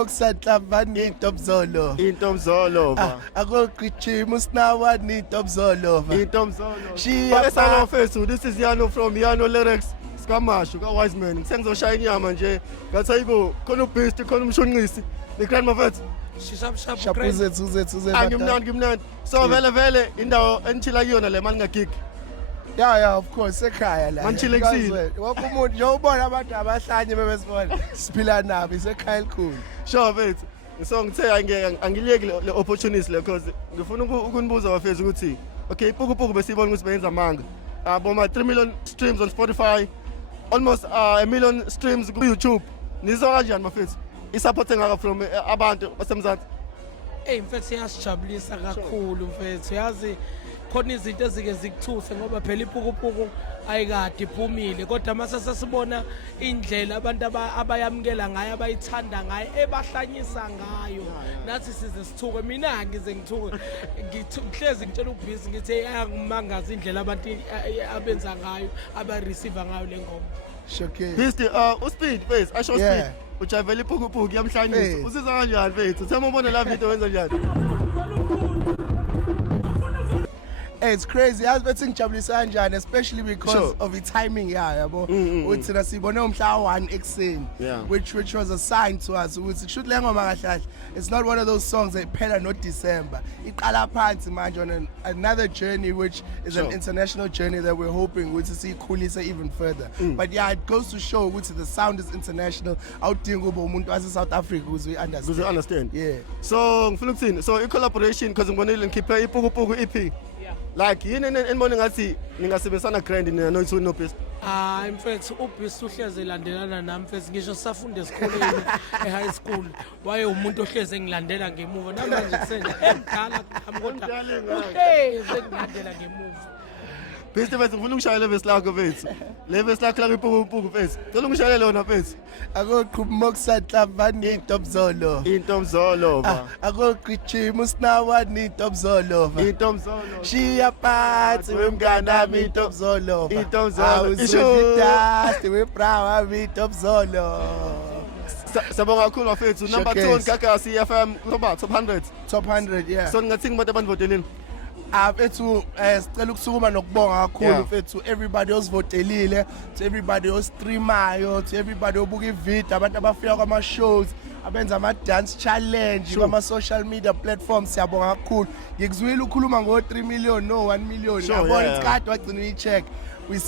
mokusahla into mzolo into mzolo akogijima usinawa into mzolo into mzolo Shiya esala mfethu this is Yano from Yano Lyrics Skamashu ka Wise Man ngisengizoshaya inyama nje ngathi ayibo khona uBeast khona umshonqisi negrandma mfethu shapuze ngimnandi so vele indawo enithila kuyona le mali ngagig yeah of course ekhaya la Manchile kusile. wonke umuntu nje ubona abantu abahlanye bebesibona siphila nabo isekhaya elikhulu sure mfethu so ngithe angiliyeki le opportunity le because ngifuna ukunibuza bafethu ukuthi okay ipukupuku besibona ukuthi benza amanga boma 3 million streams on Spotify almost a million streams ku YouTube nizwa kanjani bafethu isupport engaka from abantu basemzansi mfethu yasijabulisa kakhulu mfethu yazi khona izinto ezike zikuthuse ngoba phela ipukupuku ayikade iphumile kodwa mase sesibona indlela abantu abayamukela ngayo abayithanda ngayo ebahlanyisa ngayo nathi size sithuke mina ngize ngithuke ngihlezi ngitshela uBeast ngithi angimangaza indlela abantu abenza ngayo aba-receive ngayo le ngoma shokhe Beast uSpeed base asho Speed ujavela ipukupuku yamhlanyisa usiza kanjani mfethu thema ubone la video wenza njani It's crazy yazi bethi ngijabulisa kanjani especially because of the timing yabo uthi na sibone umhla 1 ekseni which was a sign to us ukuthi should le ngoma kahle it's not one of those songs that phela no December iqala phansi manje on another journey which is an international journey that we're hoping to see ikhulisa even further but yeah it goes to show ukuthi the sound is international awudinga ube umuntu wase South Africa ukuze understand yeah so ngifuna ukuthini so i collaboration because ngibonile ngikhiphe ipukupuku EP like yini enibona ngathi ningasebenzisana grand no Beast mfethu uBeast uhleze elandelana nami mfethu ngisho sisafunda esikoleni e-high school waye umuntu ohleze engilandela ngemuva namanje kusenje emdala ngami kodwa uhleze engilandela ngemuva Beast mfethu ngifuna ukushaya le verse lakho mfethu le verse lakho la ipukupuku mfethu cela ungishayele lona mfethu akoqhubha mokusahla into mzolo akogijima usinawa into mzolo shiya phansi wemnganami into mzolo awuzodasti webrawa into mzolo sabonga kakhulu mfethu number 2 Gagasi FM top 100 yeah so ngathi ngibantu abandivoteleni Fethu sicela ukusukuma nokubonga kakhulu fethu everybody osivotelile to everybody ostreamayo to everybody obuka ivideo abantu abafika kwama shows abenza ama dance challenge kwama social media platforms siyabonga kakhulu ngikuzwile ukhuluma ngo 3 million no 1 million yabona isikade wagcina uyicheck